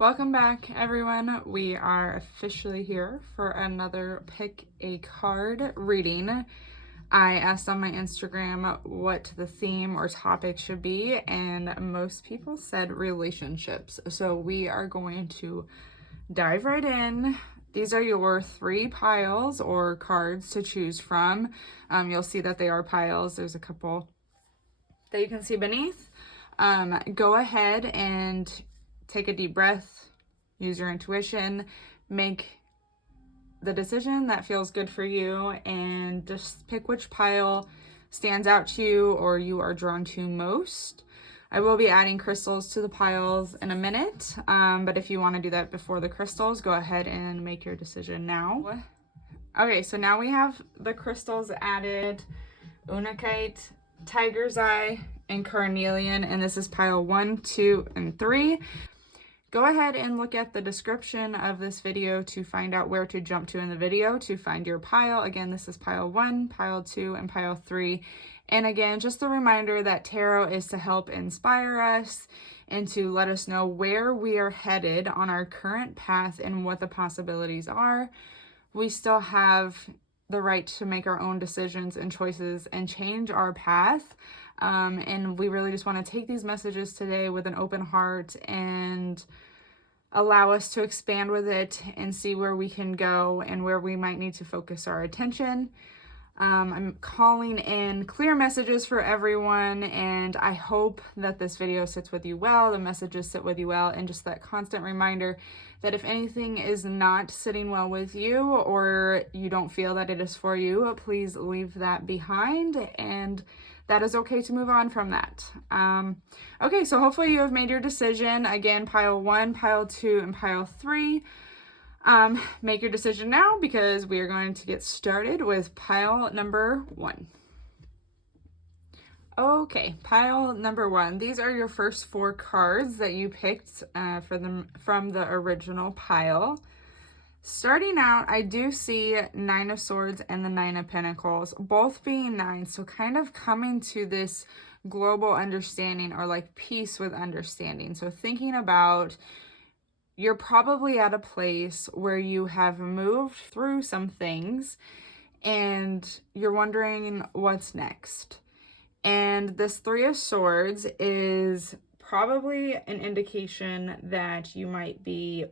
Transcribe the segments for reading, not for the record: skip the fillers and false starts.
Welcome back, everyone. We are officially here for another pick a card reading. I asked on my Instagram what the theme or topic should be, and most people said relationships. So we are going to dive right in. These are your 3 piles or cards to choose from. You'll see that they are piles. There's a couple that you can see beneath. Go ahead and take a deep breath, use your intuition, make the decision that feels good for you, and just pick which pile stands out to you or you are drawn to most. I will be adding crystals to the piles in a minute, but if you want to do that before the crystals, go ahead and make your decision now. Okay, so now we have the crystals added: Unakite, Tiger's Eye, and Carnelian, and this is pile 1, 2, and 3. Go ahead and look at the description of this video to find out where to jump to in the video to find your pile. Again, this is pile 1, pile 2, and pile 3. And again, just a reminder that tarot is to help inspire us and to let us know where we are headed on our current path and what the possibilities are. We still have the right to make our own decisions and choices and change our path. And we really just want to take these messages today with an open heart and allow us to expand with it and see where we can go and where we might need to focus our attention. I'm calling in clear messages for everyone, and I hope that this video sits with you well, the messages sit with you well, and just that constant reminder that if anything is not sitting well with you or you don't feel that it is for you, please leave that behind, and that is okay to move on from that. Okay, so hopefully you have made your decision. Again, pile 1, pile 2, and pile 3. Make your decision now because we are going to get started with pile number 1. Okay, pile number 1. These are your first 4 cards that you picked from the original pile. Starting out, I do see 9 of Swords and the 9 of Pentacles, both being 9. So kind of coming to this global understanding or like peace with understanding. So thinking about, you're probably at a place where you have moved through some things and you're wondering what's next. And this 3 of Swords is probably an indication that you might be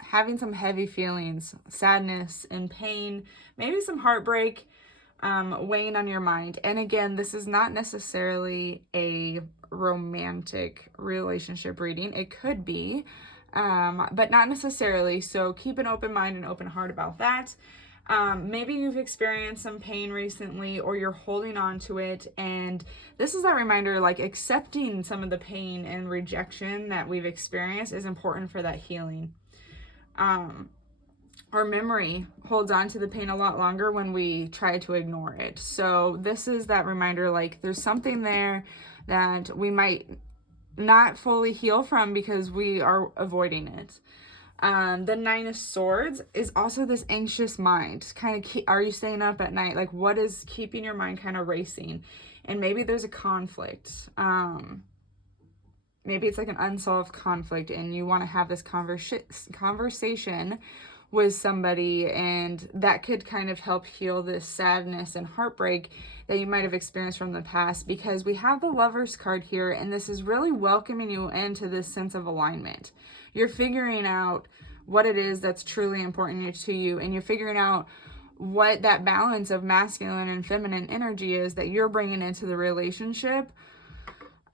having some heavy feelings, sadness and pain, maybe some heartbreak weighing on your mind. And again, this is not necessarily a romantic relationship reading. It could be, but not necessarily. So keep an open mind and open heart about that. Maybe you've experienced some pain recently or you're holding on to it. And this is that reminder, like accepting some of the pain and rejection that we've experienced is important for that healing. Our memory holds on to the pain a lot longer when we try to ignore it. So this is that reminder, like there's something there that we might not fully heal from because we are avoiding it. The 9 of Swords is also this anxious mind. Kind of, are you staying up at night? Like what is keeping your mind kind of racing? And maybe there's a conflict. Maybe it's like an unsolved conflict and you want to have this conversation with somebody, and that could kind of help heal this sadness and heartbreak that you might have experienced from the past, because we have the Lovers card here, and this is really welcoming you into this sense of alignment. You're figuring out what it is that's truly important to you, and you're figuring out what that balance of masculine and feminine energy is that you're bringing into the relationship.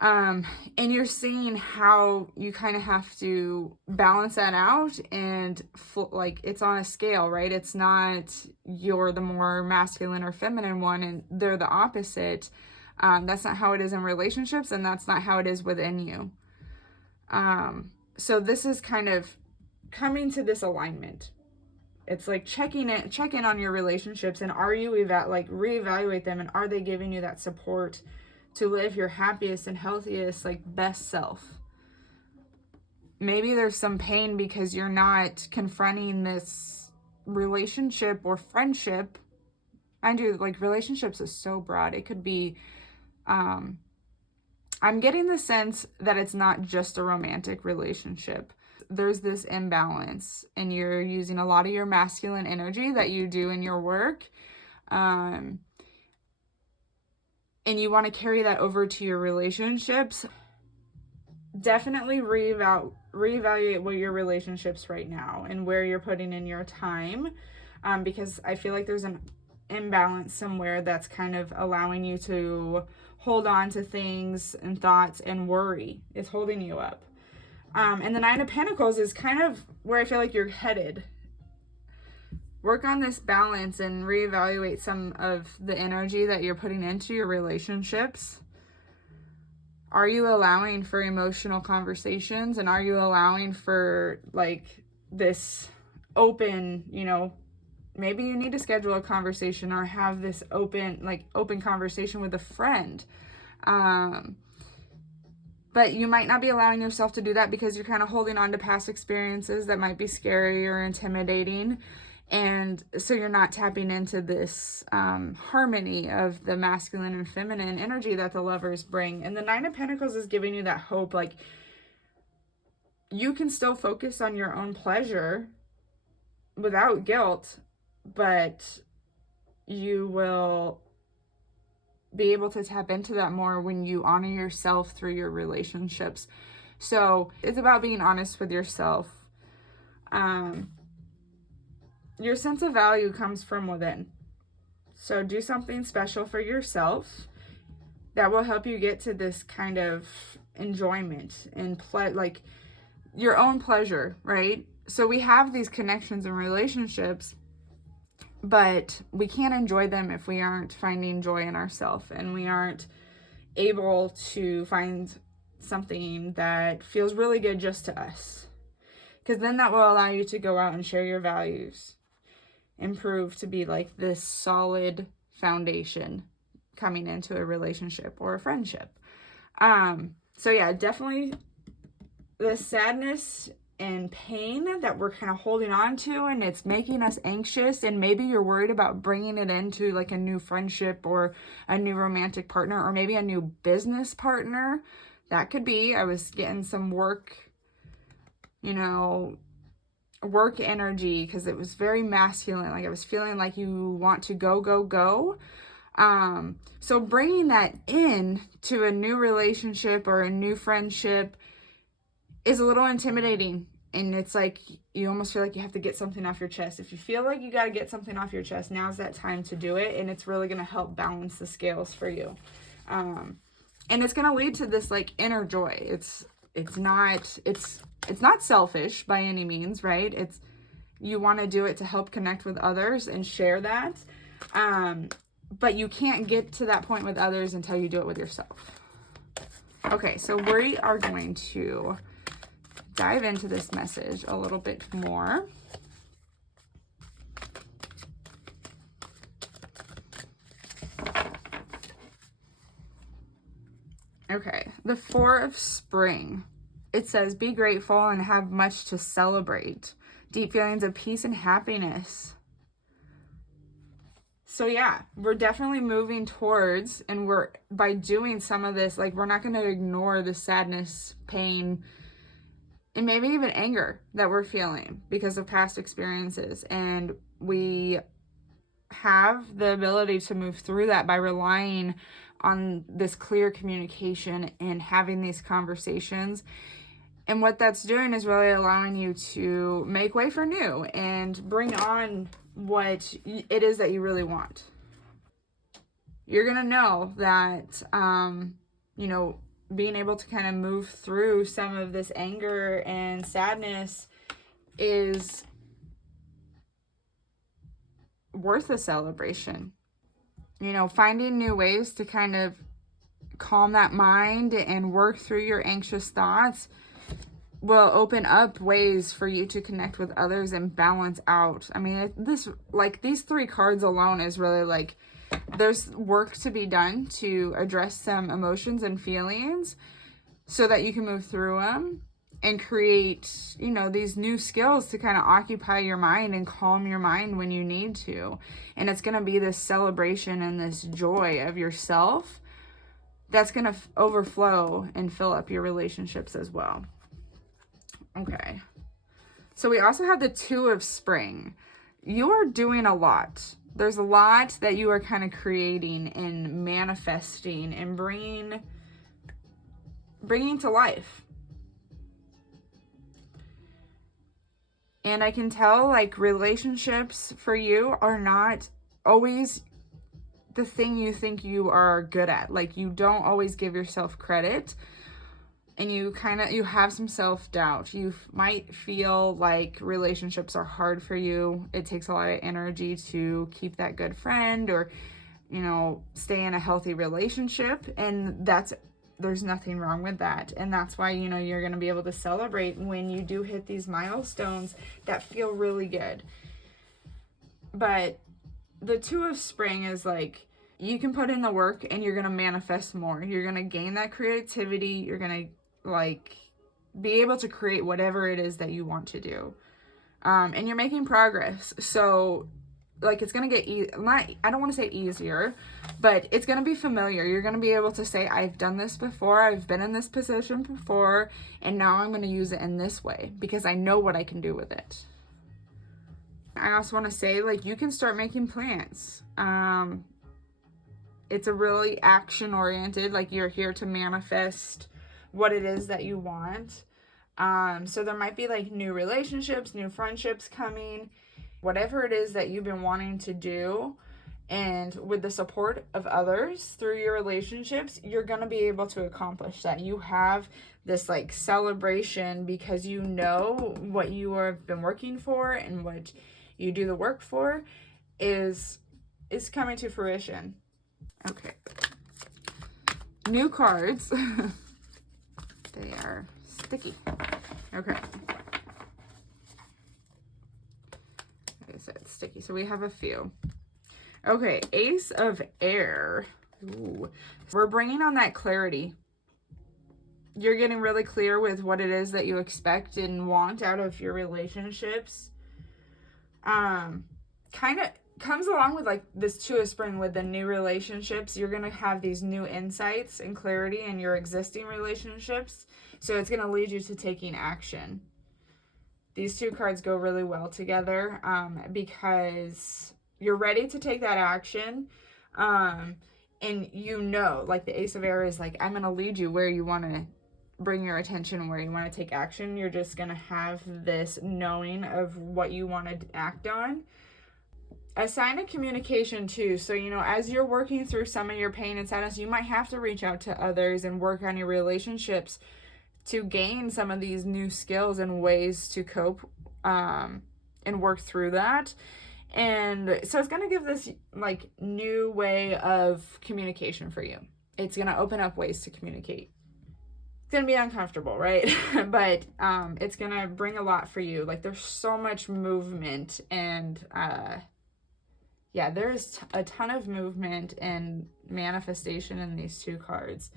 And you're seeing how you kind of have to balance that out, and like it's on a scale, right? It's not you're the more masculine or feminine one and they're the opposite. That's not how it is in relationships, and that's not how it is within you. So this is kind of coming to this alignment. It's like check in on your relationships, and are you reevaluate them, and are they giving you that support to live your happiest and healthiest, like best self? Maybe there's some pain because you're not confronting this relationship or friendship. Mind you, like relationships is so broad. It could be I'm getting the sense that it's not just a romantic relationship. There's this imbalance, and you're using a lot of your masculine energy that you do in your work. And you want to carry that over to your relationships. Definitely reevaluate what your relationships right now and where you're putting in your time, because I feel like there's an imbalance somewhere that's kind of allowing you to hold on to things and thoughts, and worry is holding you up. And the Nine of Pentacles is kind of where I feel like you're headed. Work on this balance and reevaluate some of the energy that you're putting into your relationships. Are you allowing for emotional conversations, and are you allowing for like this open, maybe you need to schedule a conversation or have this open conversation with a friend. But you might not be allowing yourself to do that because you're kind of holding on to past experiences that might be scary or intimidating. And so you're not tapping into this harmony of the masculine and feminine energy that the Lovers bring. And the Nine of Pentacles is giving you that hope. Like, you can still focus on your own pleasure without guilt, but you will be able to tap into that more when you honor yourself through your relationships. So it's about being honest with yourself. Your sense of value comes from within. So do something special for yourself that will help you get to this kind of enjoyment and like your own pleasure, right? So we have these connections and relationships, but we can't enjoy them if we aren't finding joy in ourselves, and we aren't able to find something that feels really good just to us. Because then that will allow you to go out and share your values and prove to be like this solid foundation coming into a relationship or a friendship. So yeah, definitely the sadness and pain that we're kind of holding on to, and it's making us anxious, and maybe you're worried about bringing it into like a new friendship or a new romantic partner, or maybe a new business partner. That could be. I was getting some work energy because it was very masculine. Like I was feeling like you want to go. So bringing that in to a new relationship or a new friendship is a little intimidating, and it's like you almost feel like you have to get something off your chest. If you feel like you got to get something off your chest, now's that time to do it, and it's really going to help balance the scales for you. And it's going to lead to this like inner joy. It's not selfish by any means, right? You want to do it to help connect with others and share that. But you can't get to that point with others until you do it with yourself. Okay, so we are going to dive into this message a little bit more. Okay, the Four of Spring. It says, be grateful and have much to celebrate. Deep feelings of peace and happiness. So yeah, we're definitely moving towards, and by doing some of this, like we're not going to ignore the sadness, pain, and maybe even anger that we're feeling because of past experiences. And we have the ability to move through that by relying on this clear communication and having these conversations. And what that's doing is really allowing you to make way for new and bring on what it is that you really want. You're going to know that, being able to kind of move through some of this anger and sadness is worth a celebration. Finding new ways to kind of calm that mind and work through your anxious thoughts will open up ways for you to connect with others and balance out. I mean, these three cards alone is really like, there's work to be done to address some emotions and feelings so that you can move through them and create, these new skills to kind of occupy your mind and calm your mind when you need to. And it's going to be this celebration and this joy of yourself that's going to overflow and fill up your relationships as well. Okay. So we also have the Two of Spring. You are doing a lot. There's a lot that you are kind of creating and manifesting and bringing to life. And I can tell, like, relationships for you are not always the thing you think you are good at. Like, you don't always give yourself credit, and you have some self-doubt. You might feel like relationships are hard for you. It takes a lot of energy to keep that good friend or, stay in a healthy relationship. And there's nothing wrong with that. And that's why, you're going to be able to celebrate when you do hit these milestones that feel really good. But the Two of Spring is like, you can put in the work and you're going to manifest more. You're going to gain that creativity. You're going to be able to create whatever it is that you want to do. And you're making progress. So it's going to get, I don't want to say easier, but it's going to be familiar. You're going to be able to say, I've done this before. I've been in this position before. And now I'm going to use it in this way because I know what I can do with it. I also want to say, you can start making plans. It's a really action-oriented, you're here to manifest what it is that you want. So there might be new relationships, new friendships coming, whatever it is that you've been wanting to do. And with the support of others through your relationships, you're going to be able to accomplish that. You have this celebration because you know what you have been working for and what you do the work for is coming to fruition. Okay. New cards. They are sticky. Okay. Like I said, sticky. So we have a few. Okay, Ace of Air. Ooh. We're bringing on that clarity. You're getting really clear with what it is that you expect and want out of your relationships. Kind of comes along with this Two of Spring with the new relationships. You're going to have these new insights and clarity in your existing relationships. So it's going to lead you to taking action. These two cards go really well together because you're ready to take that action. And the Ace of Air is I'm going to lead you where you want to bring your attention, where you want to take action. You're just going to have this knowing of what you want to act on. A sign of communication too. So, as you're working through some of your pain and sadness, you might have to reach out to others and work on your relationships to gain some of these new skills and ways to cope and work through that. And so it's going to give this new way of communication for you. It's going to open up ways to communicate. It's going to be uncomfortable, right? But it's going to bring a lot for you. There's so much movement and there's a ton of movement and manifestation in these two cards.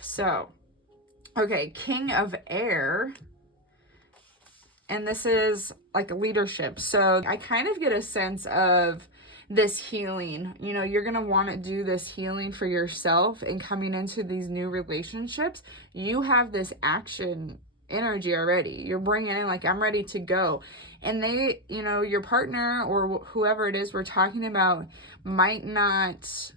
So, okay, King of Air. And this is leadership. So I kind of get a sense of this healing. You're going to want to do this healing for yourself and coming into these new relationships. You have this action energy already. You're bringing in I'm ready to go. And they, your partner or whoever it is we're talking about might not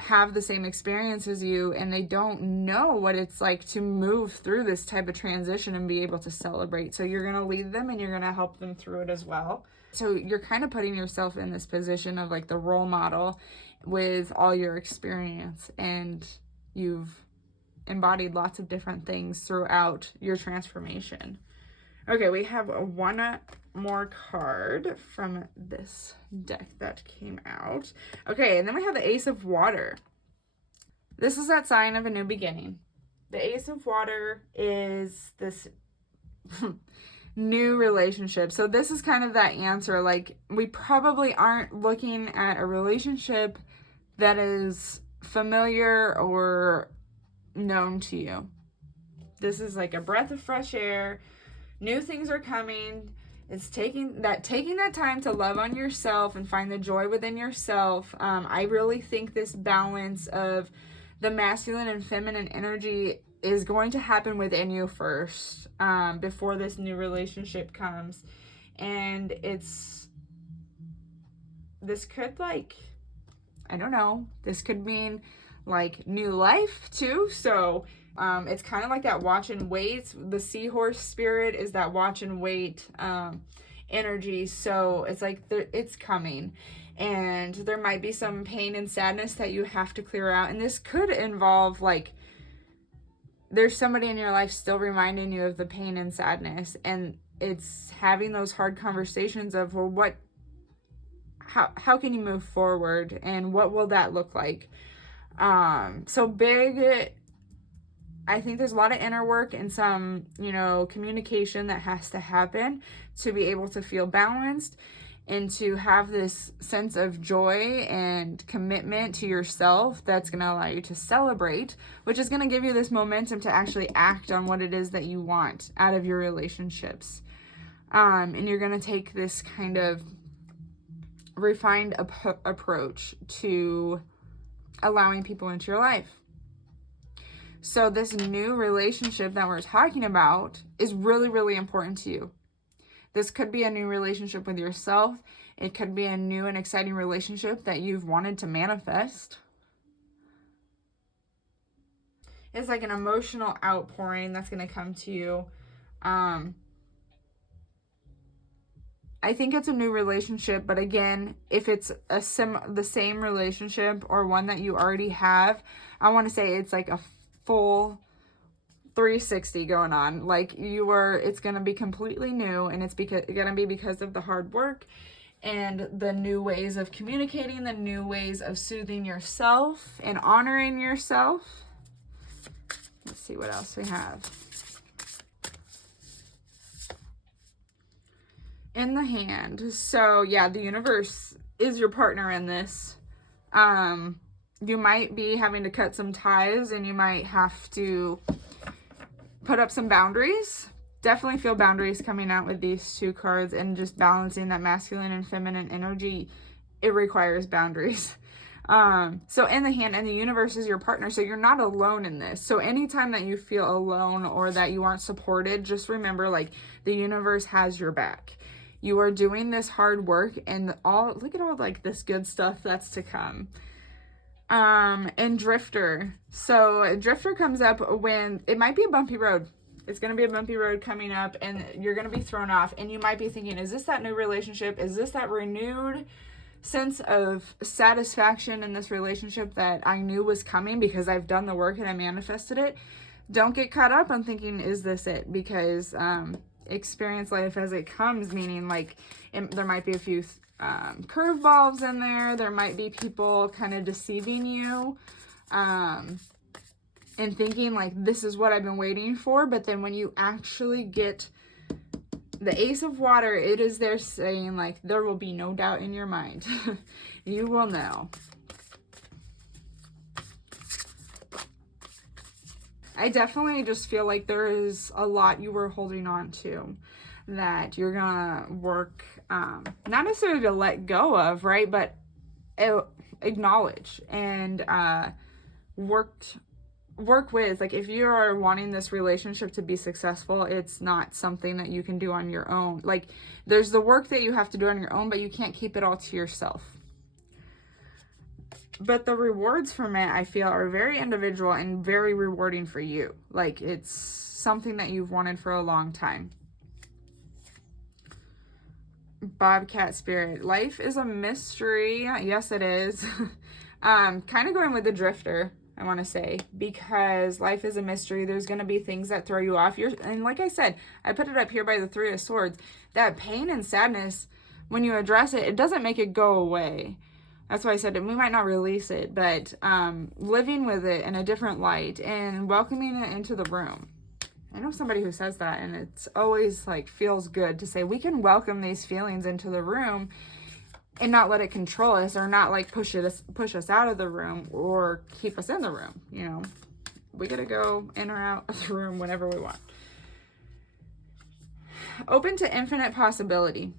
have the same experience as you, and they don't know what it's like to move through this type of transition and be able to celebrate. So you're going to lead them and you're going to help them through it as well. So you're kind of putting yourself in this position of the role model with all your experience, and you've embodied lots of different things throughout your transformation. Okay, we have one more card from this deck that came out. Okay, and then we have the Ace of Water. This is that sign of a new beginning. The Ace of Water is this new relationship. So this is kind of that answer. We probably aren't looking at a relationship that is familiar or known to you. This is a breath of fresh air. New things are coming. It's taking that time to love on yourself and find the joy within yourself. I really think this balance of the masculine and feminine energy is going to happen within you first, before this new relationship comes. And this could, like, I don't know, this could mean like new life too. So it's kind of like that watch and wait. The seahorse spirit is that watch and wait energy. So it's like it's coming, and there might be some pain and sadness that you have to clear out. And this could involve, like, there's somebody in your life still reminding you of the pain and sadness, and it's having those hard conversations of, well, how can you move forward, and what will that look like? So big, I think there's a lot of inner work and some, communication that has to happen to be able to feel balanced and to have this sense of joy and commitment to yourself that's going to allow you to celebrate, which is going to give you this momentum to actually act on what it is that you want out of your relationships. And you're going to take this kind of refined approach to allowing people into your life. So this new relationship that we're talking about is really, really important to you. This could be a new relationship with yourself. It could be a new and exciting relationship that you've wanted to manifest. It's like an emotional outpouring that's going to come to you. I think it's a new relationship, but again, if it's the same relationship or one that you already have, I want to say it's like a full 360 going on. Like, it's going to be completely new, and it's going to be because of the hard work and the new ways of communicating, the new ways of soothing yourself and honoring yourself. Let's see what else we have. In the hand. So yeah, the universe is your partner in this. You might be having to cut some ties, and you might have to put up some boundaries. Definitely feel boundaries coming out with these two cards, and just balancing that masculine and feminine energy. It requires boundaries. So in the hand, and the universe is your partner, so you're not alone in this. So anytime that you feel alone or that you aren't supported, just remember, like, the universe has your back. You are doing this hard work, and look at all, like, this good stuff that's to come. And Drifter. So Drifter comes up when it might be a bumpy road. It's going to be a bumpy road coming up, and you're going to be thrown off, and you might be thinking, is this that new relationship? Is this that renewed sense of satisfaction in this relationship that I knew was coming because I've done the work and I manifested it? Don't get caught up on thinking, is this it? Because experience life as it comes, meaning, like, there might be a few curveballs in there. There might be people kind of deceiving you and thinking, like, this is what I've been waiting for. But then when you actually get the Ace of Water, it is there saying, like, there will be no doubt in your mind. You will know. I definitely just feel like there is a lot you were holding on to that you're gonna work, not necessarily to let go of, right? But acknowledge and work with. Like, if you are wanting this relationship to be successful, it's not something that you can do on your own. Like, there's the work that you have to do on your own, but you can't keep it all to yourself. But the rewards from it, I feel, are very individual and very rewarding for you. Like, it's something that you've wanted for a long time. Bobcat Spirit. Life is a mystery. Yes, it is. Kind of going with the Drifter, I want to say, because life is a mystery. There's going to be things that throw you off. And like I said, I put it up here by the Three of Swords. That pain and sadness, when you address it, it doesn't make it go away. That's why I said we might not release it, but living with it in a different light and welcoming it into the room. I know somebody who says that, and it's always, like, feels good to say we can welcome these feelings into the room and not let it control us, or not, like, push us out of the room or keep us in the room. You know, we gotta go in or out of the room whenever we want. open to infinite possibility.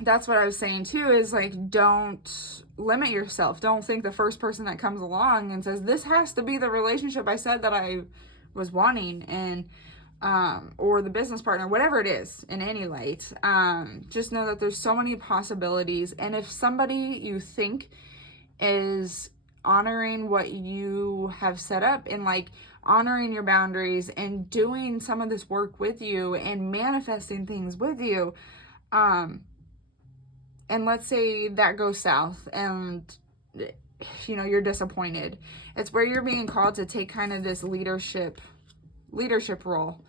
That's what I was saying too, is like, don't limit yourself. Don't think the first person that comes along and says, this has to be the relationship I said that I was wanting, and or the business partner, whatever it is, in any light. Just know that there's so many possibilities. And if somebody you think is honoring what you have set up, and like honoring your boundaries and doing some of this work with you and manifesting things with you, and let's say that goes south and you're disappointed, it's where you're being called to take kind of this leadership role.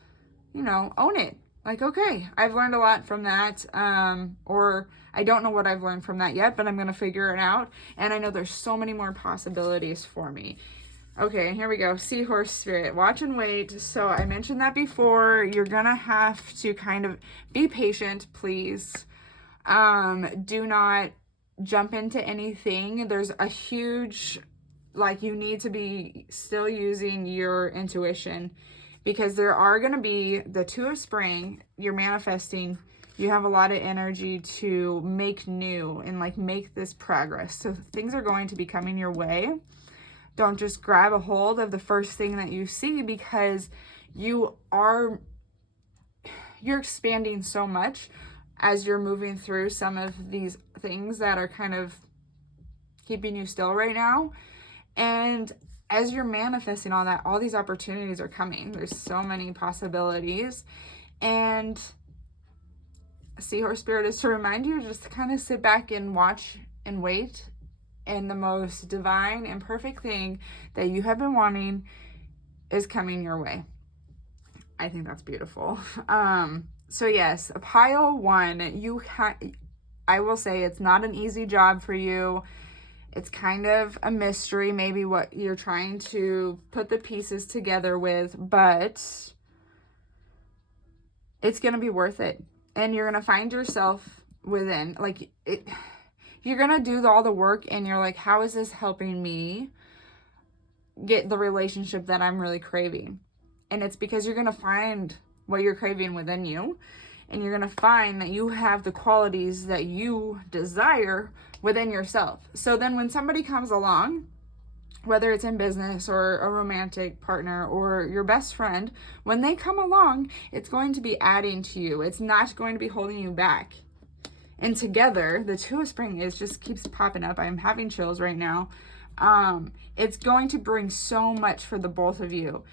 Own it. Like, okay, I've learned a lot from that, or I don't know what I've learned from that yet, but I'm going to figure it out, and I know there's so many more possibilities for me. Okay, here we go. Seahorse spirit, watch and wait. So I mentioned that before. You're going to have to kind of be patient, please. Do not jump into anything. There's a huge, you need to be still using your intuition, because there are going to be the Two of Spring. You're manifesting. You have a lot of energy to make new and make this progress. So things are going to be coming your way. Don't just grab a hold of the first thing that you see, because you're expanding so much as you're moving through some of these things that are kind of keeping you still right now. And as you're manifesting all that, all these opportunities are coming. There's so many possibilities. And Seahorse Spirit is to remind you just to kind of sit back and watch and wait. And the most divine and perfect thing that you have been wanting is coming your way. I think that's beautiful. So yes, pile 1, I will say it's not an easy job for you. It's kind of a mystery, maybe what you're trying to put the pieces together with, but it's going to be worth it. And you're going to find yourself within, you're going to do all the work, and you're like, how is this helping me get the relationship that I'm really craving? And it's because you're going to find what you're craving within you, and you're going to find that you have the qualities that you desire within yourself. So then when somebody comes along, whether it's in business or a romantic partner or your best friend, when they come along, it's going to be adding to you. It's not going to be holding you back. And together, the Two of Spring just keeps popping up. I'm having chills right now. It's going to bring so much for the both of you.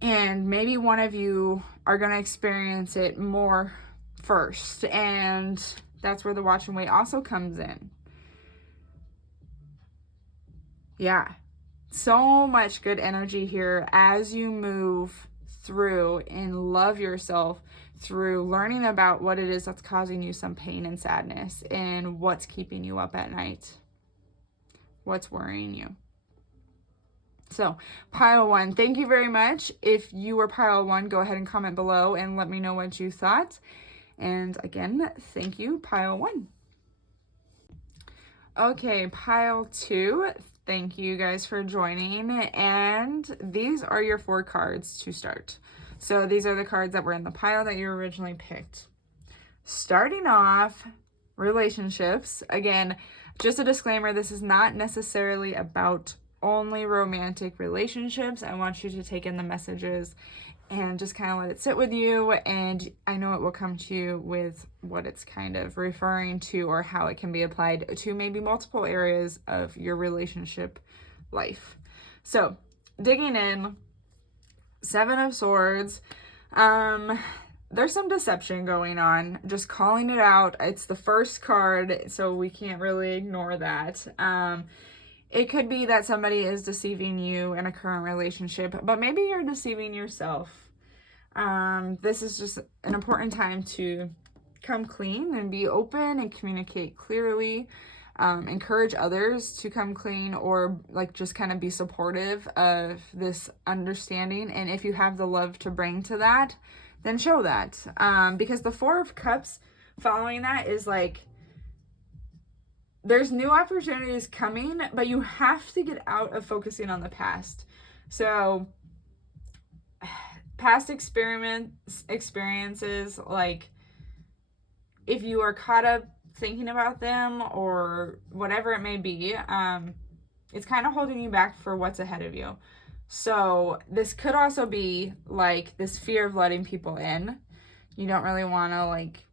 And maybe one of you are going to experience it more first. And that's where the watch and wait also comes in. Yeah. So much good energy here as you move through and love yourself through learning about what it is that's causing you some pain and sadness, and what's keeping you up at night. What's worrying you. So, pile 1, thank you very much. If you were pile 1, go ahead and comment below and let me know what you thought. And again, thank you, pile 1. Okay, pile 2, thank you guys for joining. And these are your 4 cards to start. So these are the cards that were in the pile that you originally picked. Starting off, relationships. Again, just a disclaimer, this is not necessarily about only romantic relationships. I want you to take in the messages and just kind of let it sit with you, and I know it will come to you with what it's kind of referring to, or how it can be applied to maybe multiple areas of your relationship life. So digging in, 7 of Swords. There's some deception going on, just calling it out. It's the first card, so we can't really ignore that. It could be that somebody is deceiving you in a current relationship, but maybe you're deceiving yourself. This is just an important time to come clean and be open and communicate clearly. Encourage others to come clean, or just kind of be supportive of this understanding. And if you have the love to bring to that, then show that. Because the 4 of Cups following that is there's new opportunities coming, but you have to get out of focusing on the past. So past experiences, like if you are caught up thinking about them or whatever it may be, it's kind of holding you back for what's ahead of you. So this could also be like this fear of letting people in. You don't really want to like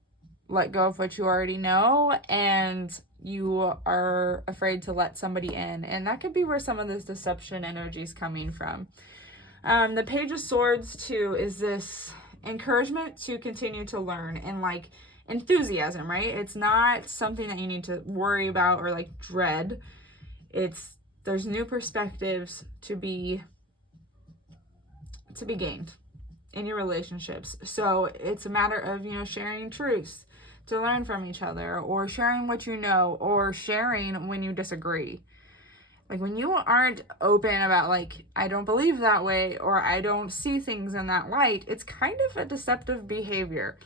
let go of what you already know, and you are afraid to let somebody in. And that could be where some of this deception energy is coming from. The Page of Swords too is this encouragement to continue to learn and like enthusiasm, right? It's not something that you need to worry about or like dread. There's new perspectives to be gained in your relationships. So it's a matter of, sharing truths to learn from each other, or sharing what you know, or sharing when you disagree. Like when you aren't open about like, I don't believe that way, or I don't see things in that light, it's kind of a deceptive behavior.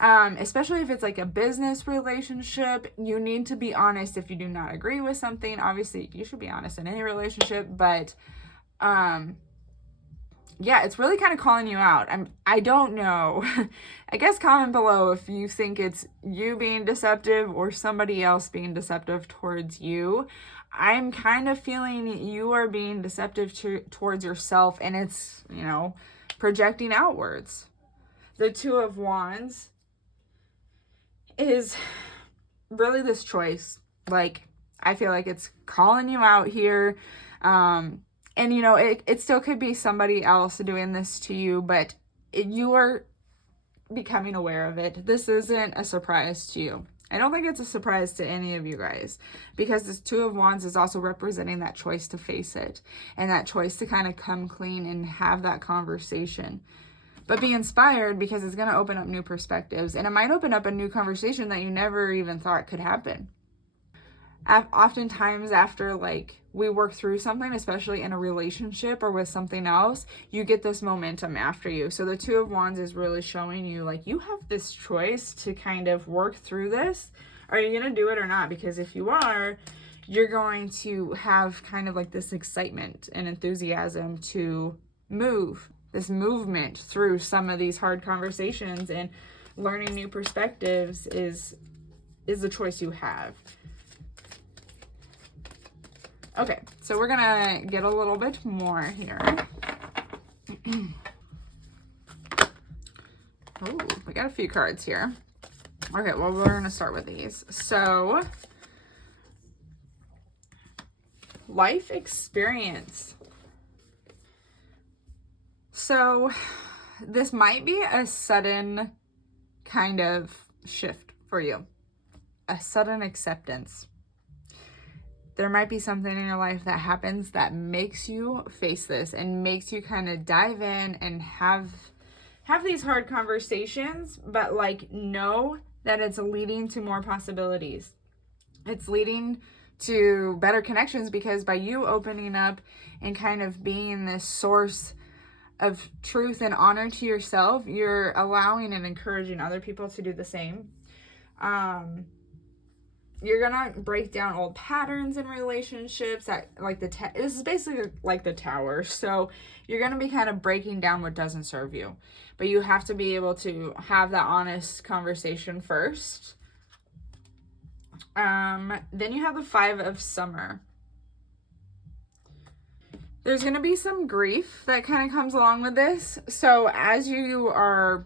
Especially if it's like a business relationship, you need to be honest if you do not agree with something. Obviously, you should be honest in any relationship, but yeah, it's really kind of calling you out. I don't know. I guess comment below if you think it's you being deceptive or somebody else being deceptive towards you. I'm kind of feeling you are being deceptive towards yourself, and it's, projecting outwards. The Two of Wands is really this choice. Like, I feel like it's calling you out here. And, it still could be somebody else doing this to you, but you are becoming aware of it. This isn't a surprise to you. I don't think it's a surprise to any of you guys, because this Two of Wands is also representing that choice to face it and that choice to kind of come clean and have that conversation. But be inspired, because it's going to open up new perspectives, and it might open up a new conversation that you never even thought could happen. Oftentimes after like we work through something, especially in a relationship or with something else, you get this momentum after you. So the Two of Wands is really showing you like you have this choice to kind of work through this. Are you going to do it or not? Because if you are, you're going to have kind of like this excitement and enthusiasm to move, this movement through some of these hard conversations, and learning new perspectives is the choice you have. Okay, so we're gonna get a little bit more here. Oh, we got a few cards here. Okay, well, we're gonna start with these. So, life experience. So, this might be a sudden kind of shift for you, a sudden acceptance. There might be something in your life that happens that makes you face this and makes you kind of dive in and have these hard conversations, but like know that it's leading to more possibilities. It's leading to better connections, because by you opening up and kind of being this source of truth and honor to yourself, you're allowing and encouraging other people to do the same. You're gonna break down old patterns in relationships that like this is basically like the Tower. So you're gonna be kind of breaking down what doesn't serve you, but you have to be able to have that honest conversation first. Then you have the Five of Summer. There's gonna be some grief that kind of comes along with this. So as you are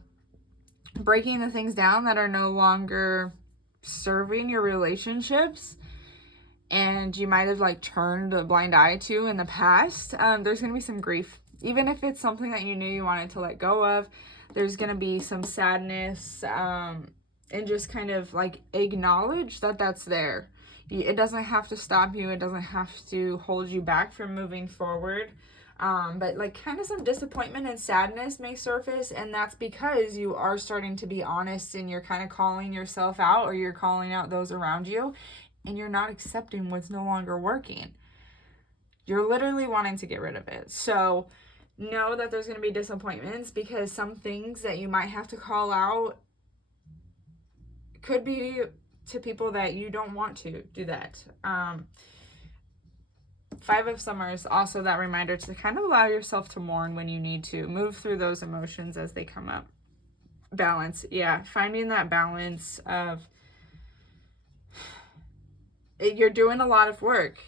breaking the things down that are no longer serving your relationships, and you might have like turned a blind eye to in the past, there's gonna be some grief. Even if it's something that you knew you wanted to let go of, there's gonna be some sadness, and just kind of like acknowledge that that's there. It doesn't have to stop you. It doesn't have to hold you back from moving forward. But like kind of some disappointment and sadness may surface, and that's because you are starting to be honest, and you're kind of calling yourself out, or you're calling out those around you, and you're not accepting what's no longer working. You're literally wanting to get rid of it. So know that there's going to be disappointments, because some things that you might have to call out could be to people that you don't want to do that. Five of Sumers, also that reminder to kind of allow yourself to mourn when you need to. Move through those emotions as they come up. Balance. Yeah, finding that balance of you're doing a lot of work.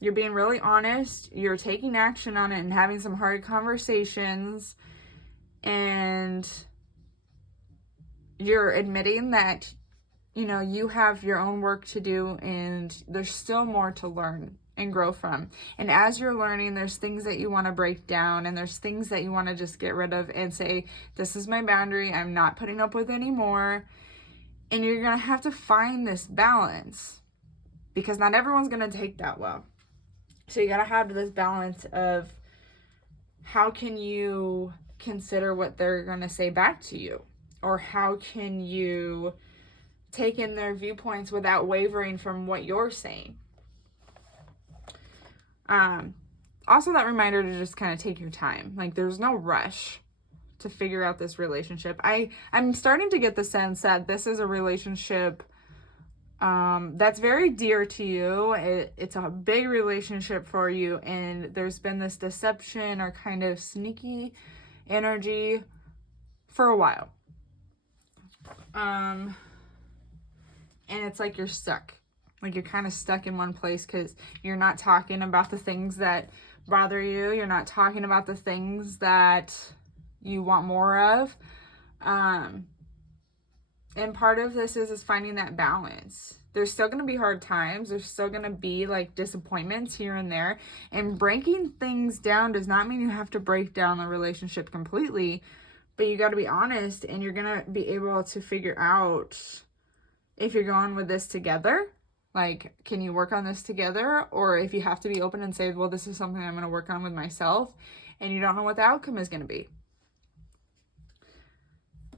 You're being really honest. You're taking action on it and having some hard conversations. And you're admitting that, you know, you have your own work to do and there's still more to learn and grow from. And as you're learning, there's things that you want to break down and there's things that you want to just get rid of and say, this is my boundary. I'm not putting up with anymore. And you're going to have to find this balance because not everyone's going to take that well. So you got to have this balance of how can you consider what they're going to say back to you? Or how can you take in their viewpoints without wavering from what you're saying? Also that reminder to just kind of take your time. Like there's no rush to figure out this relationship. I'm starting to get the sense that this is a relationship that's very dear to you. It's a big relationship for you, and there's been this deception or kind of sneaky energy for a while. And it's like you're stuck. Like you're kind of stuck in one place because you're not talking about the things that bother you. You're not talking about the things that you want more of. And part of this is finding that balance. There's still going to be hard times. There's still going to be like disappointments here and there. And breaking things down does not mean you have to break down the relationship completely. But you got to be honest and you're going to be able to figure out if you're going with this together. Like, can you work on this together? Or if you have to be open and say, well, this is something I'm going to work on with myself. And you don't know what the outcome is going to be.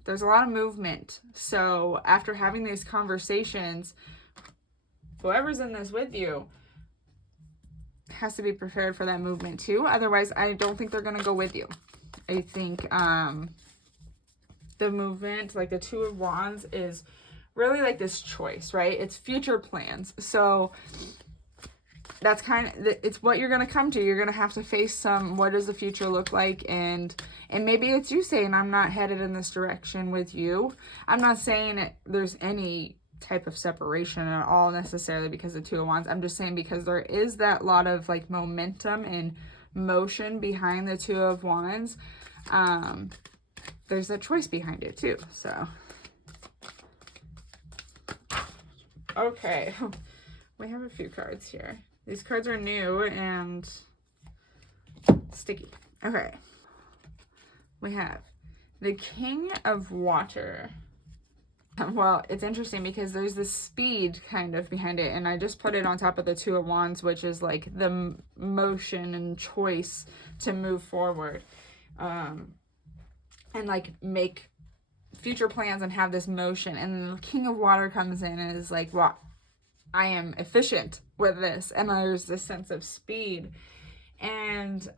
There's a lot of movement. So after having these conversations, whoever's in this with you has to be prepared for that movement too. Otherwise, I don't think they're going to go with you. I think the movement, like the Two of Wands, is really like this choice, right? It's future plans. So that's kind of, it's what you're going to come to. You're going to have to face some, what does the future look like? And maybe it's you saying, I'm not headed in this direction with you. I'm not saying there's any type of separation at all necessarily because of Two of Wands. I'm just saying because there is that lot of like momentum and motion behind the Two of Wands. There's a choice behind it too. So, okay. We have a few cards here. These cards are new and sticky. Okay. We have the King of Water. Well, it's interesting because there's this speed kind of behind it, and I just put it on top of the Two of Wands, which is like the motion and choice to move forward, and like make future plans and have this motion. And the King of Water comes in and is like, well, I am efficient with this, and there's this sense of speed and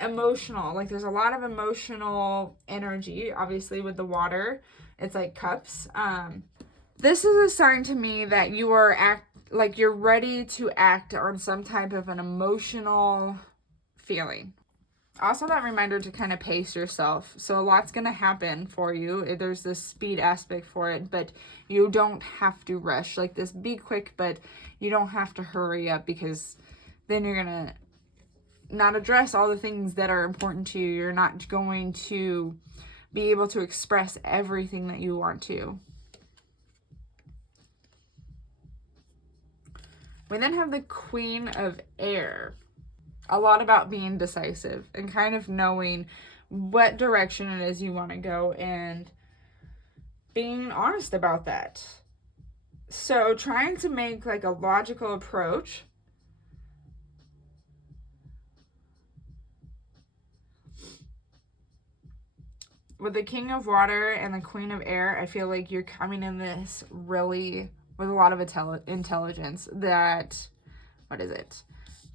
emotional. Like there's a lot of emotional energy, obviously, with the water. It's like cups. This is a sign to me that you are you're ready to act on some type of an emotional feeling. Also, that reminder to kind of pace yourself. So a lot's going to happen for you. There's this speed aspect for it, but you don't have to rush. Like this, be quick, but you don't have to hurry up because then you're going to not address all the things that are important to you. You're not going to be able to express everything that you want to. We then have the Queen of Air. A lot about being decisive and kind of knowing what direction it is you want to go and being honest about that. So trying to make like a logical approach. With the King of Water and the Queen of Air, I feel like you're coming in this really with a lot of intelligence that, what is it?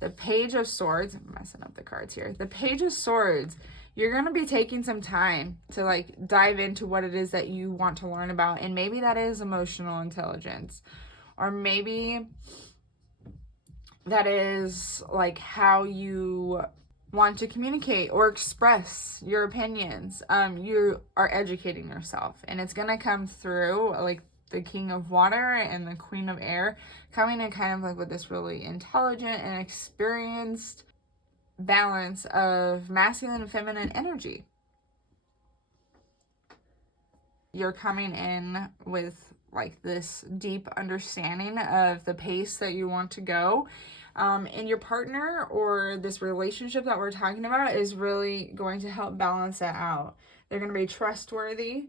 The Page of Swords, I'm messing up the cards here. The Page of Swords, you're going to be taking some time to like dive into what it is that you want to learn about. And maybe that is emotional intelligence. Or maybe that is like how you want to communicate or express your opinions. You are educating yourself, and it's gonna come through like the King of Water and the Queen of Air, coming in kind of like with this really intelligent and experienced balance of masculine and feminine energy. You're coming in with like this deep understanding of the pace that you want to go. And your partner or this relationship that we're talking about is really going to help balance that out. They're going to be trustworthy.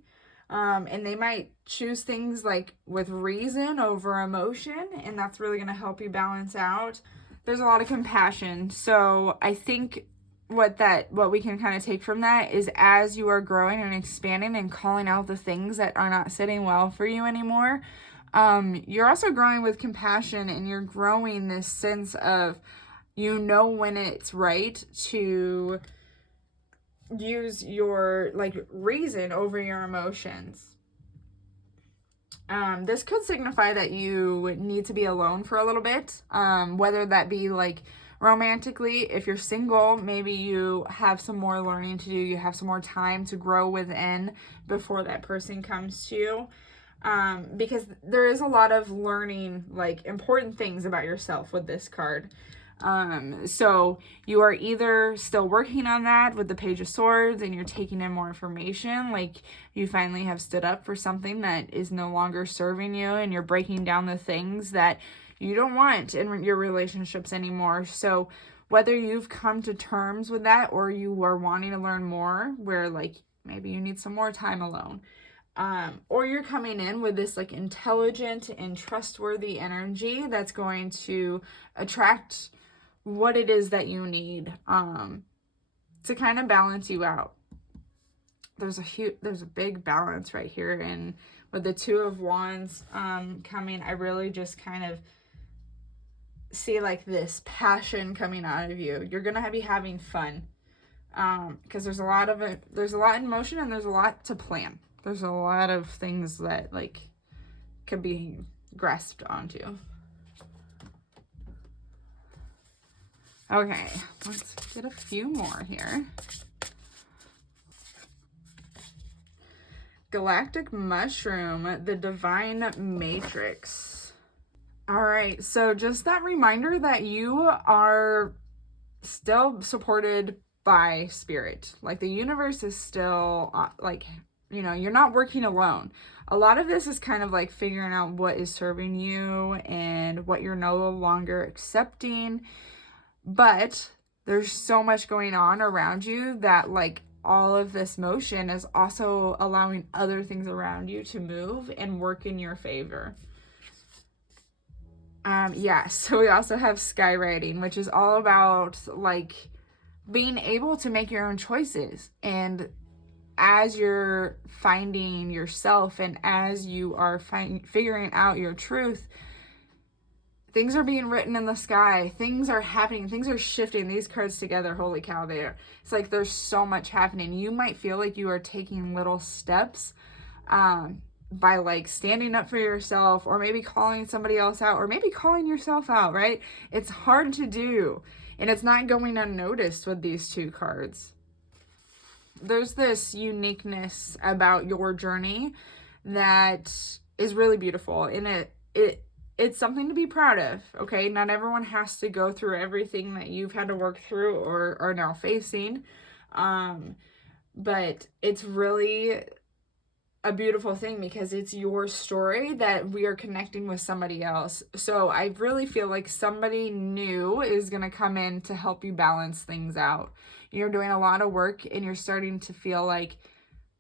And they might choose things like with reason over emotion, and that's really going to help you balance out. There's a lot of compassion. So I think what we can kind of take from that is, as you are growing and expanding and calling out the things that are not sitting well for you anymore, you're also growing with compassion, and you're growing this sense of, when it's right to use your like reason over your emotions. This could signify that you need to be alone for a little bit, whether that be like romantically. If you're single, maybe you have some more learning to do, you have some more time to grow within before that person comes to you. Because there is a lot of learning, like important things about yourself with this card. So you are either still working on that with the Page of Swords and you're taking in more information, like you finally have stood up for something that is no longer serving you, and you're breaking down the things that you don't want in your relationships anymore. So whether you've come to terms with that or you are wanting to learn more, where like maybe you need some more time alone, or you're coming in with this like intelligent and trustworthy energy that's going to attract what it is that you need to kind of balance you out. There's a big balance right here, and with the Two of Wands coming, I really just kind of see like this passion coming out of you. You're gonna be having fun because there's a lot in motion, and there's a lot to plan. There's a lot of things that like could be grasped onto. Okay, let's get a few more here. Galactic Mushroom, the Divine Matrix. All right, so just that reminder that you are still supported by spirit. Like the universe is still you're not working alone. A lot of this is kind of like figuring out what is serving you and what you're no longer accepting. But there's so much going on around you that like all of this motion is also allowing other things around you to move and work in your favor. So we also have skywriting, which is all about like being able to make your own choices. And as you're finding yourself and as you are figuring out your truth, things are being written in the sky. Things are happening. Things are shifting. These cards together, holy cow, it's like there's so much happening. You might feel like you are taking little steps by like standing up for yourself, or maybe calling somebody else out, or maybe calling yourself out, right? It's hard to do, and it's not going unnoticed with these two cards. There's this uniqueness about your journey that is really beautiful, and it's something to be proud of, okay? Not everyone has to go through everything that you've had to work through or are now facing. But it's really a beautiful thing because it's your story that we are connecting with somebody else. So I really feel like somebody new is going to come in to help you balance things out. You're doing a lot of work and you're starting to feel like,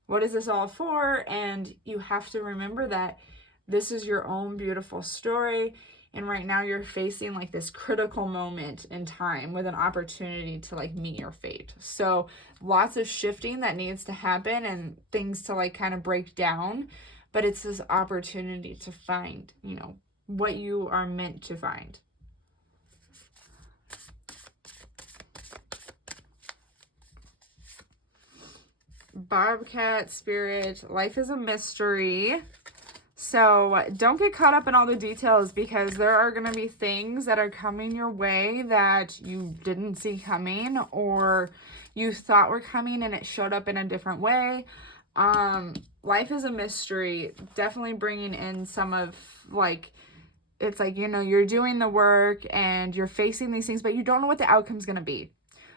what is this all for? And you have to remember that this is your own beautiful story. And right now you're facing like this critical moment in time with an opportunity to like meet your fate. So lots of shifting that needs to happen and things to like kind of break down. But it's this opportunity to find, what you are meant to find. Bobcat Spirit, life is a mystery. So don't get caught up in all the details, because there are going to be things that are coming your way that you didn't see coming, or you thought were coming and it showed up in a different way. Life is a mystery. Definitely bringing in some of, like, it's like, you know, you're doing the work and you're facing these things, but you don't know what the outcome's going to be.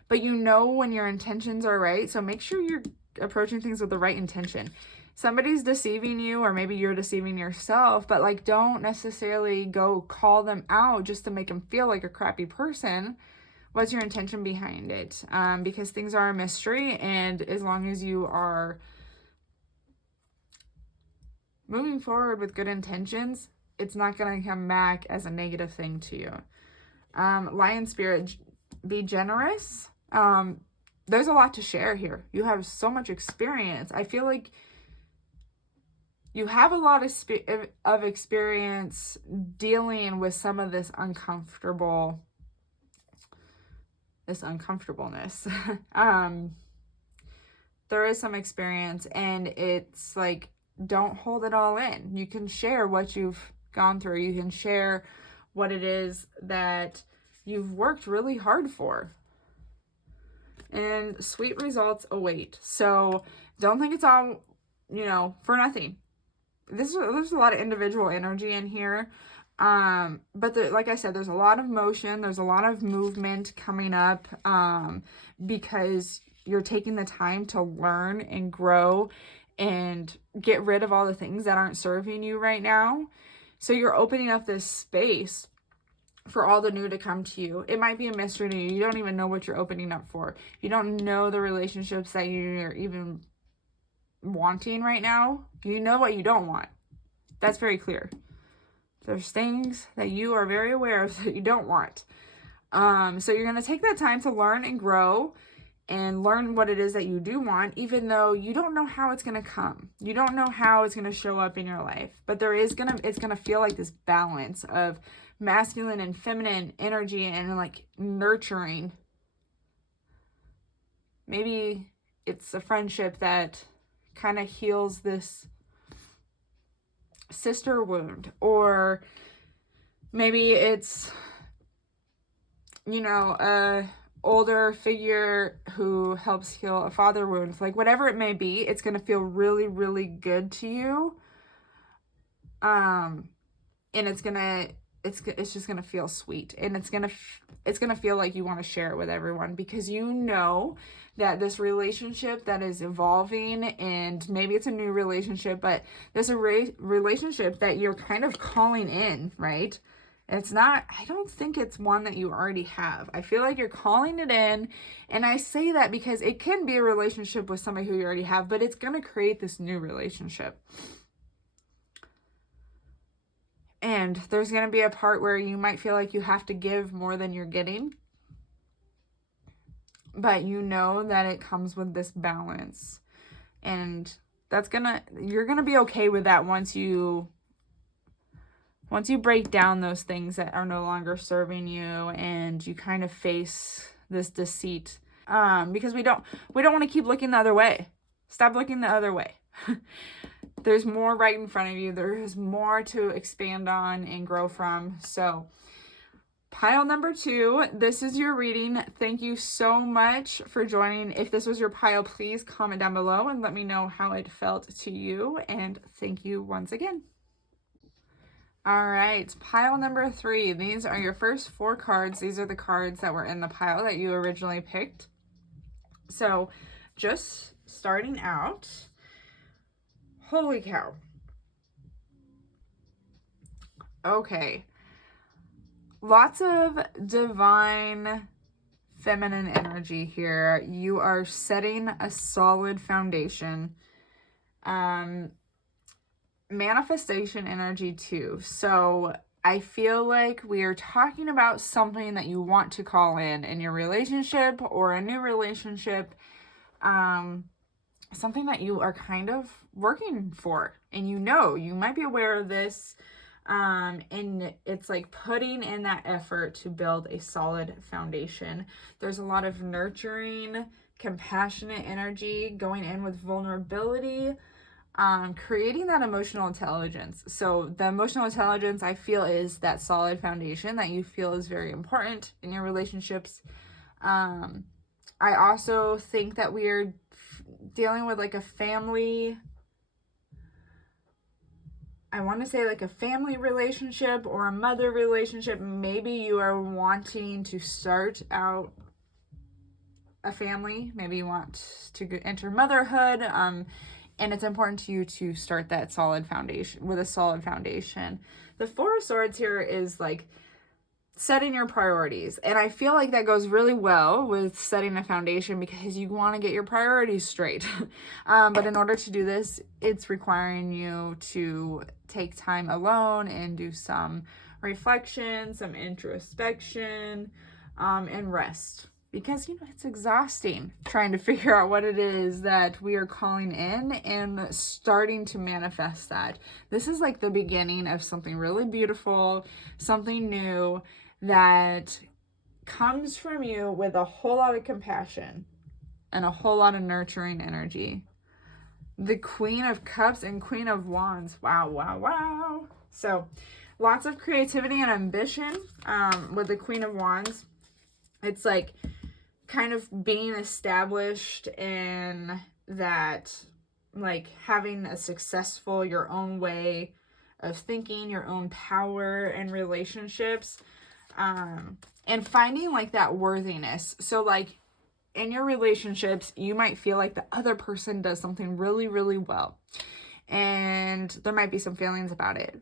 But you know when your intentions are right. So make sure you're approaching things with the right intention. Somebody's deceiving you, or maybe you're deceiving yourself, but like, don't necessarily go call them out just to make them feel like a crappy person. What's your intention behind it? Because things are a mystery, and as long as you are moving forward with good intentions, it's not going to come back as a negative thing to you. Lion spirit, be generous. There's a lot to share here. You have so much experience. I feel like you have a lot of experience dealing with some of this uncomfortableness. There is some experience, and it's like, don't hold it all in. You can share what you've gone through. You can share what it is that you've worked really hard for. And sweet results await. So don't think it's all, you know, for nothing. There's a lot of individual energy in here. But like I said, there's a lot of motion. There's a lot of movement coming up, because you're taking the time to learn and grow and get rid of all the things that aren't serving you right now. So you're opening up this space for all the new to come to you. It might be a mystery to you. You don't even know what you're opening up for. You don't know the relationships that you're even wanting right now. You know what you don't want. That's very clear. There's things that you are very aware of that you don't want. So you're going to take that time to learn and grow and learn what it is that you do want, even though you don't know how it's going to come. You don't know how it's going to show up in your life, but it's going to feel like this balance of masculine and feminine energy and like nurturing. Maybe it's a friendship that kind of heals this sister wound, or maybe it's, you know, a older figure who helps heal a father wound. Like, whatever it may be, it's going to feel really, really good to you. And it's just going to feel sweet, and it's going to feel like you want to share it with everyone, because you know that this relationship that is evolving, and maybe it's a new relationship, but there's a relationship that you're kind of calling in, right? It's not, I don't think it's one that you already have. I feel like you're calling it in, and I say that because it can be a relationship with somebody who you already have, but it's going to create this new relationship. And there's going to be a part where you might feel like you have to give more than you're getting. But you know that it comes with this balance. And you're going to be okay with that once you break down those things that are no longer serving you, and you kind of face this deceit. Because we don't want to keep looking the other way. Stop looking the other way. There's more right in front of you. There's more to expand on and grow from. So, pile number 2, this is your reading. Thank you so much for joining. If this was your pile, please comment down below and let me know how it felt to you. And thank you once again. All right, pile number 3. These are your first 4 cards. These are the cards that were in the pile that you originally picked. So, just starting out. Holy cow. Okay. Lots of divine feminine energy here. You are setting a solid foundation. Manifestation energy too. So I feel like we are talking about something that you want to call in your relationship or a new relationship. Something that you are kind of working for, and you might be aware of this, and it's like putting in that effort to build a solid foundation. There's a lot of nurturing, compassionate energy going in with vulnerability. creating that emotional intelligence. So the emotional intelligence, I feel, is that solid foundation that you feel is very important in your relationships. I also think that we are dealing with like a family, I want to say like a family relationship or a mother relationship. Maybe you are wanting to start out a family. Maybe you want to enter motherhood. And it's important to you to start that solid foundation with a solid foundation. The Four of Swords here is like setting your priorities. And I feel like that goes really well with setting a foundation because you want to get your priorities straight. But in order to do this, it's requiring you to take time alone and do some reflection, some introspection, and rest. Because, it's exhausting trying to figure out what it is that we are calling in and starting to manifest that. This is like the beginning of something really beautiful, something new that comes from you with a whole lot of compassion and a whole lot of nurturing energy. The Queen of Cups and Queen of Wands. Wow, wow, wow. So lots of creativity and ambition with the Queen of Wands. It's like kind of being established in that, like having a successful, your own way of thinking, your own power and relationships, and finding like that worthiness. So like in your relationships, you might feel like the other person does something really, really well, and there might be some feelings about it.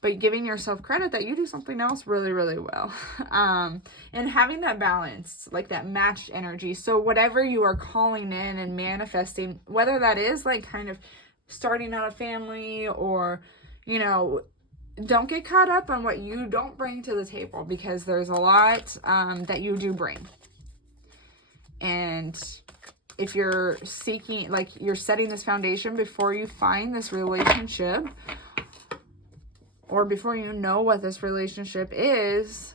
But giving yourself credit that you do something else really, really well. And having that balance, like that matched energy. So whatever you are calling in and manifesting, whether that is like kind of starting out a family or, don't get caught up on what you don't bring to the table, because there's a lot that you do bring. And if you're seeking, like you're setting this foundation before you find this relationship, or before you know what this relationship is,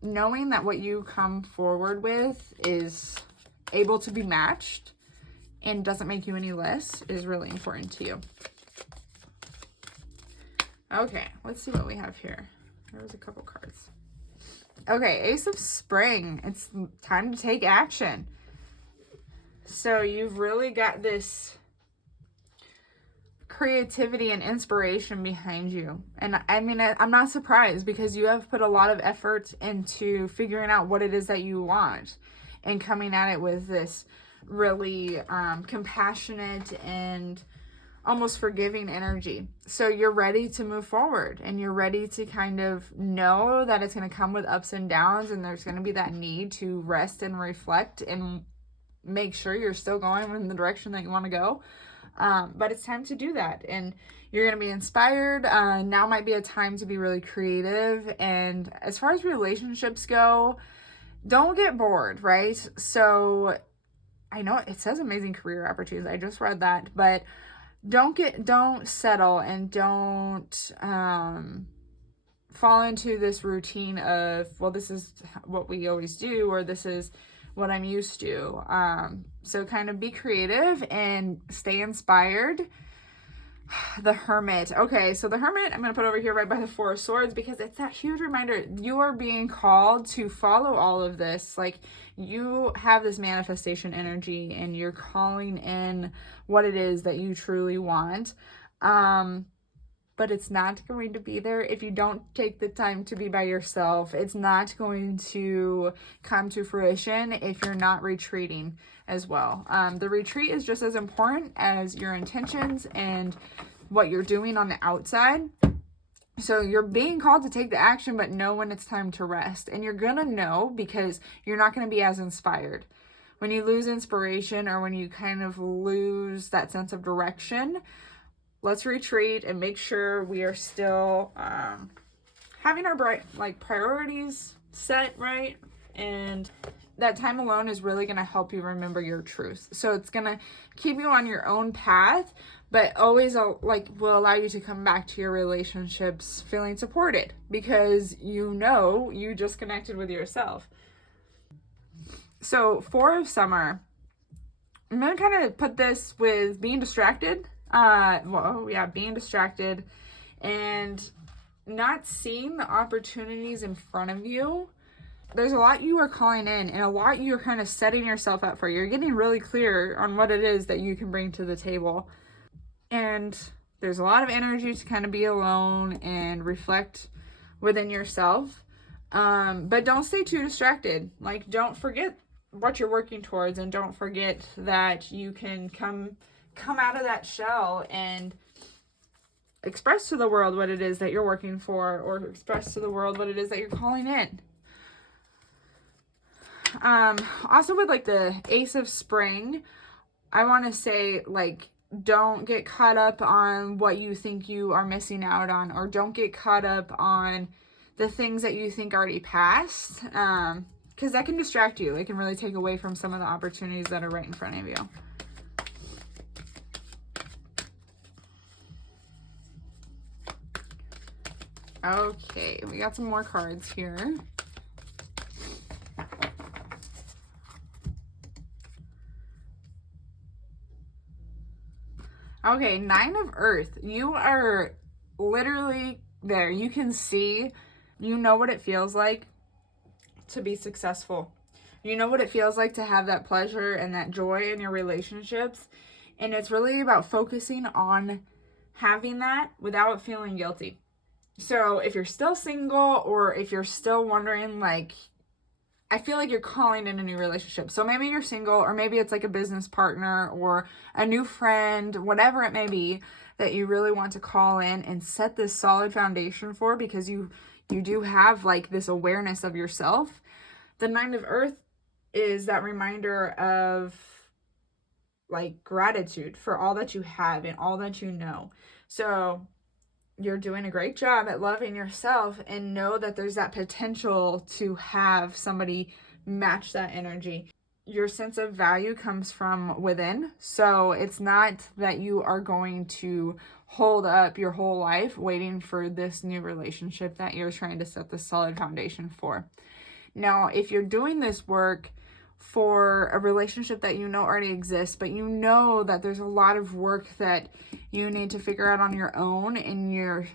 knowing that what you come forward with is able to be matched and doesn't make you any less is really important to you. Okay, let's see what we have here. There's a couple cards. Okay, Ace of Spring. It's time to take action. So you've really got this creativity and inspiration behind you. And I mean, I'm not surprised, because you have put a lot of effort into figuring out what it is that you want and coming at it with this really compassionate and almost forgiving energy. So you're ready to move forward, and you're ready to kind of know that it's going to come with ups and downs, and there's going to be that need to rest and reflect and make sure you're still going in the direction that you want to go. But it's time to do that, and you're going to be inspired. Now might be a time to be really creative. And as far as relationships go, don't get bored, right? So I know it says amazing career opportunities. I just read that, but don't settle, and don't fall into this routine of, well, this is what we always do, or this is what I'm used to. So kind of be creative and stay inspired. The Hermit. Okay, so the Hermit, I'm going to put over here right by the Four of Swords, because it's that huge reminder you are being called to follow all of this. Like, you have this manifestation energy, and you're calling in what it is that you truly want. But it's not going to be there if you don't take the time to be by yourself. It's not going to come to fruition if you're not retreating as well. The retreat is just as important as your intentions and what you're doing on the outside. So you're being called to take the action, but know when it's time to rest. And you're going to know, because you're not going to be as inspired. When you lose inspiration, or when you kind of lose that sense of direction, let's retreat and make sure we are still having our priorities set right. And that time alone is really going to help you remember your truth. So it's going to keep you on your own path, but always will allow you to come back to your relationships feeling supported, because you just connected with yourself. So Four of Summer, I'm going to kind of put this with being distracted. Being distracted and not seeing the opportunities in front of you. There's a lot you are calling in and a lot you're kind of setting yourself up for. You're getting really clear on what it is that you can bring to the table. And there's a lot of energy to kind of be alone and reflect within yourself. But don't stay too distracted. Like, don't forget what you're working towards, and don't forget that you can come out of that shell and express to the world what it is that you're working for, or express to the world what it is that you're calling in. Also with like the Ace of Spring, I want to say, like, don't get caught up on what you think you are missing out on, or don't get caught up on the things that you think already passed, because that can distract you. It can really take away from some of the opportunities that are right in front of you. Okay, we got some more cards here. Okay, Nine of Earth. You are literally there. You can see, you know what it feels like to be successful. You know what it feels like to have that pleasure and that joy in your relationships. And it's really about focusing on having that without feeling guilty. So if you're still single, or if you're still wondering, like, I feel like you're calling in a new relationship. So maybe you're single, or maybe it's like a business partner or a new friend, whatever it may be, that you really want to call in and set this solid foundation for, because you do have like this awareness of yourself. The Nine of Earth is that reminder of like gratitude for all that you have and all that you know. So you're doing a great job at loving yourself, and know that there's that potential to have somebody match that energy. Your sense of value comes from within. So it's not that you are going to hold up your whole life waiting for this new relationship that you're trying to set the solid foundation for. Now, if you're doing this work for a relationship that you know already exists, but you know that there's a lot of work that you need to figure out on your own, and you're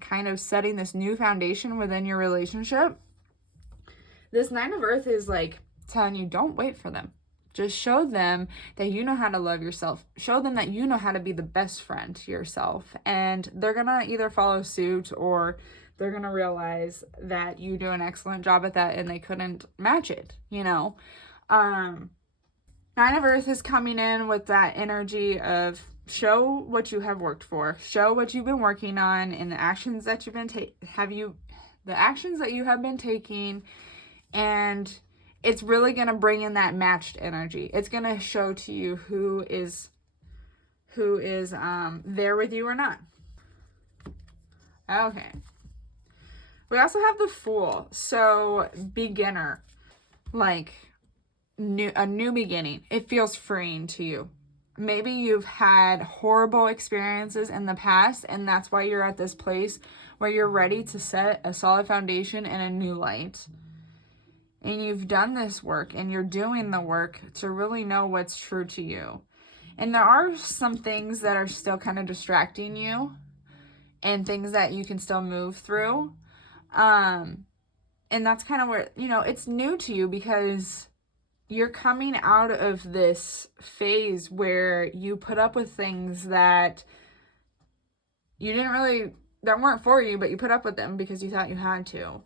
kind of setting this new foundation within your relationship, this Nine of Earth is like telling you, don't wait for them. Just show them that you know how to love yourself. Show them that you know how to be the best friend to yourself. And they're going to either follow suit, or they're going to realize that you do an excellent job at that and they couldn't match it, you know? Nine of Earth is coming in with that energy of show what you have worked for, show what you've been working on, and the actions that you've been the actions that you have been taking, and it's really going to bring in that matched energy. It's going to show to you who is there with you or not. Okay. We also have the Fool. So beginner, like a new beginning. It feels freeing to you. Maybe you've had horrible experiences in the past, and that's why you're at this place where you're ready to set a solid foundation in a new light. And you've done this work, and you're doing the work to really know what's true to you. And there are some things that are still kind of distracting you, and things that you can still move through. And that's kind of where, it's new to you, because you're coming out of this phase where you put up with things that that weren't for you, but you put up with them because you thought you had to.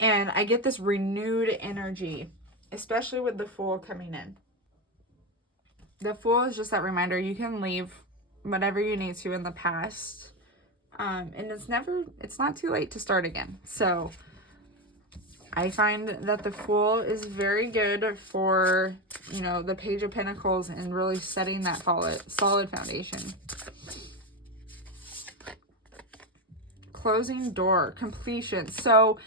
And I get this renewed energy, especially with the Fool coming in. The Fool is just that reminder you can leave whatever you need to in the past. And it's not too late to start again. So I find that the Fool is very good for, the Page of Pentacles and really setting that solid foundation. Closing door, completion. So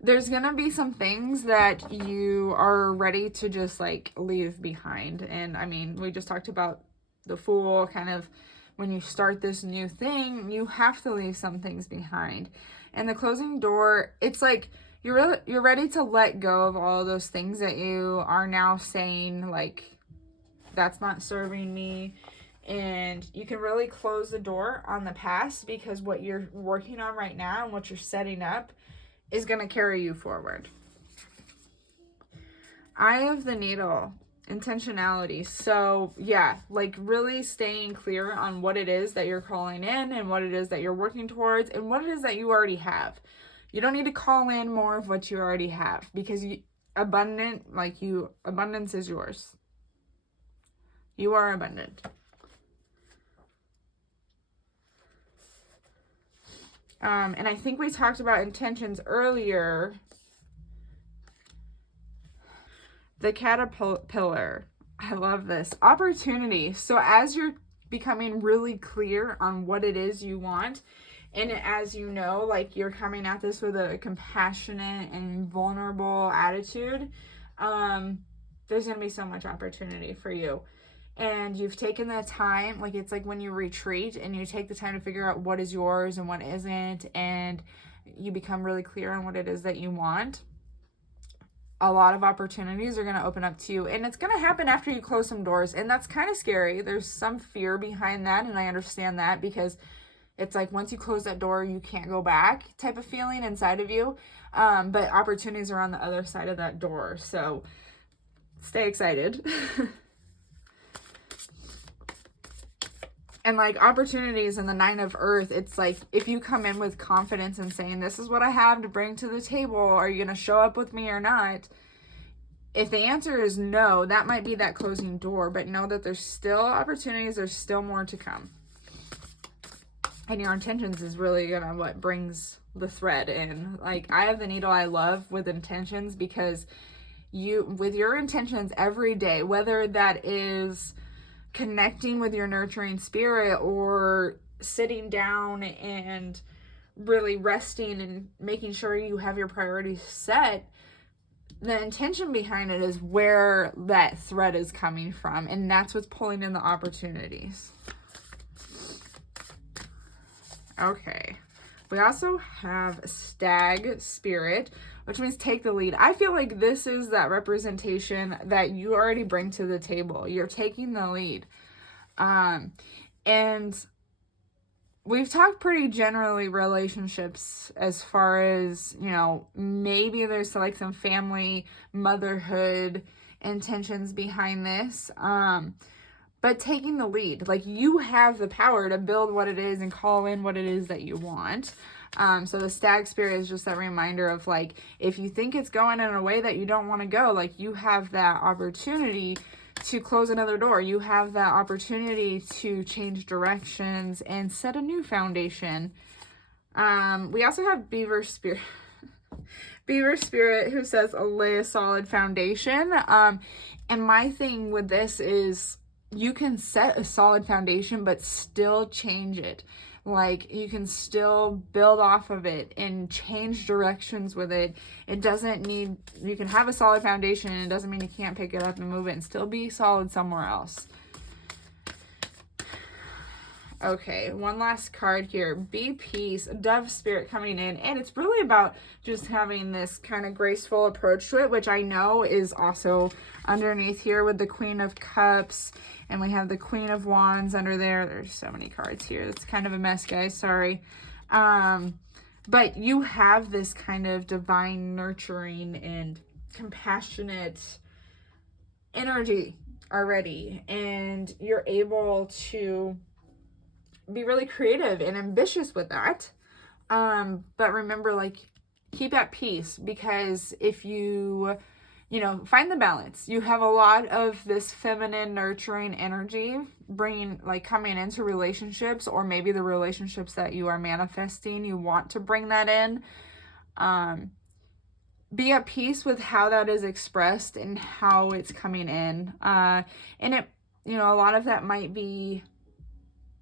there's going to be some things that you are ready to just like leave behind. And I mean, we just talked about the Fool, kind of when you start this new thing, you have to leave some things behind. And the closing door, it's like you're ready to let go of all those things that you are now saying, like, that's not serving me. And you can really close the door on the past, because what you're working on right now and what you're setting up is going to carry you forward. Eye of the Needle, intentionality. So yeah, like really staying clear on what it is that you're calling in and what it is that you're working towards and what it is that you already have. You don't need to call in more of what you already have, because abundance is yours. You are abundant. And I think we talked about intentions earlier. The caterpillar. I love this. Opportunity. So as you're becoming really clear on what it is you want, and as you know, like you're coming at this with a compassionate and vulnerable attitude, there's going to be so much opportunity for you. And you've taken the time, like it's like when you retreat and you take the time to figure out what is yours and what isn't, and you become really clear on what it is that you want. A lot of opportunities are going to open up to you, and it's going to happen after you close some doors, and that's kind of scary. There's some fear behind that, and I understand that, because it's like once you close that door, you can't go back type of feeling inside of you. But opportunities are on the other side of that door, so stay excited. And like opportunities in the 9 of Earth, it's like if you come in with confidence and saying, this is what I have to bring to the table, are you going to show up with me or not? If the answer is no, that might be that closing door, but know that there's still opportunities, there's still more to come. And your intentions is really gonna what brings the thread in. Like Eye of the Needle, I love with intentions, because with your intentions every day, whether that is connecting with your nurturing spirit or sitting down and really resting and making sure you have your priorities set, the intention behind it is where that thread is coming from, and that's what's pulling in the opportunities. Okay, we also have Stag Spirit, which means take the lead. I feel like this is that representation that you already bring to the table. You're taking the lead. And we've talked pretty generally relationships, as far as, you know, maybe there's like some family, motherhood intentions behind this. But taking the lead, like you have the power to build what it is and call in what it is that you want. So the Stag Spirit is just that reminder of like, if you think it's going in a way that you don't want to go, like you have that opportunity to close another door. You have that opportunity to change directions and set a new foundation. We also have Beaver Spirit. Beaver Spirit, who says lay a solid foundation. And my thing with this is, you can set a solid foundation, but still change it. Like you can still build off of it and change directions with it. It doesn't need, you can have a solid foundation, and it doesn't mean you can't pick it up and move it and still be solid somewhere else. Okay, one last card here. Be Peace, Dove Spirit coming in. And it's really about just having this kind of graceful approach to it, which I know is also underneath here with the Queen of Cups. And we have the Queen of Wands under there. There's so many cards here. It's kind of a mess, guys. Sorry. But you have this kind of divine nurturing and compassionate energy already. And you're able to be really creative and ambitious with that. But remember, like, keep at peace, because if you find the balance. You have a lot of this feminine nurturing energy coming into relationships, or maybe the relationships that you are manifesting, you want to bring that in. Be at peace with how that is expressed and how it's coming in. And it, a lot of that might be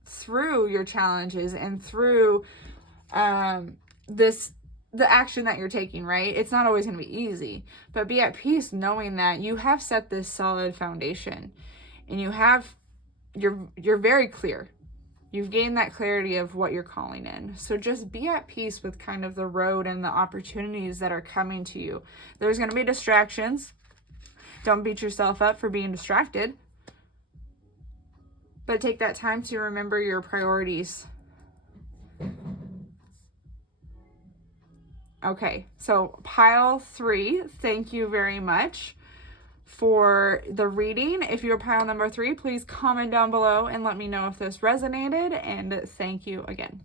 through your challenges and through the action that you're taking, right? It's not always going to be easy, but be at peace knowing that you have set this solid foundation, and you're very clear. You've gained that clarity of what you're calling in. So just be at peace with kind of the road and the opportunities that are coming to you. There's going to be distractions. Don't beat yourself up for being distracted. but take that time to remember your priorities. Okay, so pile 3, thank you very much for the reading. If you're pile number 3, please comment down below and let me know if this resonated, and thank you again.